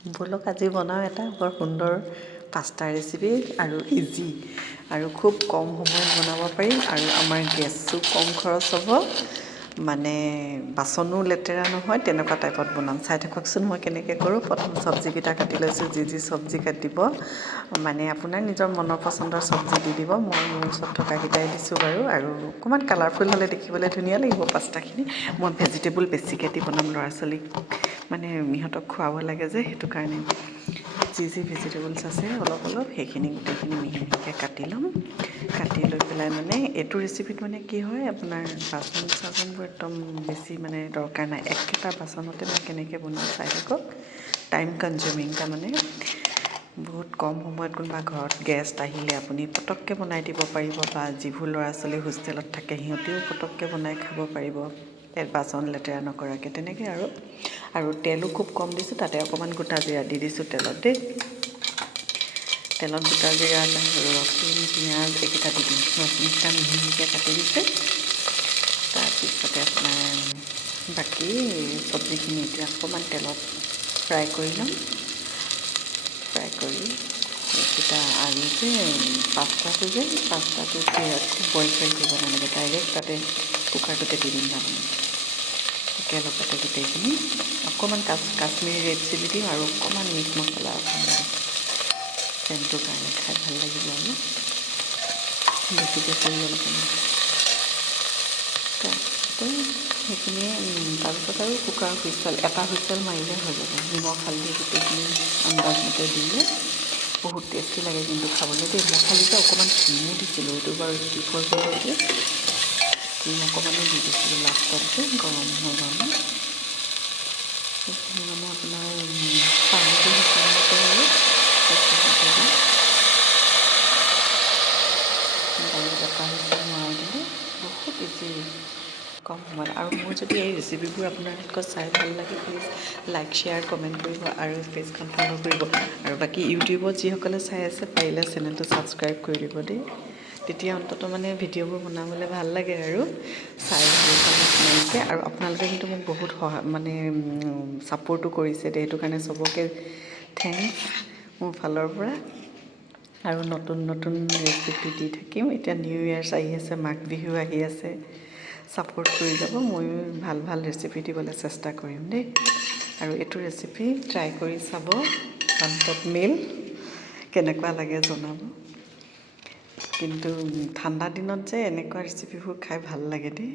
ব'লক আজি বনাওঁ এটা বৰ সুন্দৰ পাস্তা ৰেচিপি আৰু ইজি আৰু খুব কম সময়ত বনাব পাৰিম আৰু আমাৰ গেছো কম খৰচ হ'ব মানে বাচনো লেতেৰা নহয় তেনেকুৱা টাইপত বনাম। চাই থাককচোন মই কেনেকৈ কৰোঁ। প্ৰথম চব্জিকেইটা কাটি লৈছোঁ। যি চব্জি কাটিব মানে আপোনাৰ নিজৰ মনৰ পচন্দৰ চব্জি দি দিব। মই মোৰ ওচৰত থকাকেইটাই দিছোঁ বাৰু আৰু অকণমান কালাৰফুল হ'লে দেখিবলৈ ধুনীয়া লাগিব পাস্তাখিনি। মই ভেজিটেবল বেছিকৈ দি বনাম ল'ৰা ছোৱালীক মানে ইহঁতক খুৱাব লাগে যে সেইটো কাৰণে যি ভেজিটেবলছ আছে অলপ সেইখিনি গোটেইখিনি মিহি মিহিকৈ কাটি ল'ম। কাটি লৈ পেলাই মানে এইটো ৰেচিপিত মানে কি হয় আপোনাৰ বাচন চাচনবোৰ একদম বেছি মানে দৰকাৰ নাই। একেটা বাচনতে মই কেনেকৈ বনাওঁ চাই থাকক। টাইম কনজিউমিং তাৰমানে বহুত কম সময়ত কোনোবা ঘৰত গেষ্ট আহিলে আপুনি পটককৈ বনাই দিব পাৰিব বা যিবোৰ ল'ৰা ছোৱালী হোষ্টেলত থাকে সিহঁতেও পটককৈ বনাই খাব পাৰিব বাচন লেতেৰা নকৰাকৈ তেনেকৈ আৰু তেলো খুব কম দিছোঁ। তাতে অকণমান গোটা জিৰা দি দিছোঁ তেলত দেই। তেলত গোটা জিৰা ৰচুন পিঁয়াজ এইকেইটা দি দিম। ৰচুনকেইটা মিহি মিহিকৈ কাটি দিছোঁ। তাৰপিছতে আপোনাৰ বাকী চব্জিখিনি এতিয়া অকণমান তেলত ফ্ৰাই কৰি ল'ম। ফ্ৰাই কৰি এইকেইটা আৰু যে পাস্তাটো খুব বইল চইল কৰিব নালাগে। ডাইৰেক্ট তাতে কুকাৰটোতে দি দিম তাৰমানে একেলগতে গোটেইখিনি। অকণমান কাশ্মীৰী ৰেড চিলি দিম আৰু অকণমান মিট মছলা চেণ্টটোৰ কাৰণে খাই ভাল লাগিব আৰু বেছিকৈ কৰি অলপমান তাৰপিছতে সেইখিনিয়ে তাৰপিছত আৰু কুকাৰ এটা হুইচেল মাৰিলে হৈ যাব। নিমখ হালধি গোটেইখিনি আন্দাজমতে দিলে বহুত টেষ্টি লাগে কিন্তু খাবলৈ দেই। মই খালি যে অকণমান ক্ৰীমো দিছিলোঁ। এইটো বাৰু স্কিপ হৈ গ'ল যে ক্ৰীম অকণমানো দি দিছিলোঁ লাষ্টত যে গৰম হোৱাৰ কাৰণে। সেইখিনি মানে আপোনাৰ পানীটো হিচাপমতে আৰু ডাইৰেক্ট এটা হুইচেল মৰাই দিলে বহুত ইজি কম সময়ত। আৰু মোৰ যদি এই ৰেচিপিবোৰ আপোনালোকৰ চাই ভাল লাগে প্লিজ লাইক শ্বেয়াৰ কমেণ্ট কৰিব আৰু পেজখন ফ'ল' কৰিব। আৰু বাকী ইউটিউবত যিসকলে চাই আছে পাৰিলে চেনেলটো ছাবস্ক্ৰাইব কৰি দিব দেই। তেতিয়া অন্ততঃ মানে ভিডিঅ'বোৰ বনাবলৈ ভাল লাগে আৰু চাই ভাল পালে আপোনালোকে। আৰু আপোনালোকে কিন্তু মোক বহুত মানে ছাপোৰ্টো কৰিছে দেই। সেইটো কাৰণে চবকে থেংকছ মোৰ ফালৰ পৰা। আৰু নতুন ৰেচিপি দি থাকিম। এতিয়া নিউ ইয়াৰ্ছ আহি আছে, মাঘ বিহু আহি আছে। ছাপোৰ্ট কৰি যাব। ময়ো ভাল ৰেচিপি দিবলৈ চেষ্টা কৰিম দেই। আৰু এইটো ৰেচিপি ট্ৰাই কৰি চাব। অন্তত মিল কেনেকুৱা লাগে জনাব। কিন্তু ঠাণ্ডা দিনত যে এনেকুৱা ৰেচিপিবোৰ খাই ভাল লাগে দেই।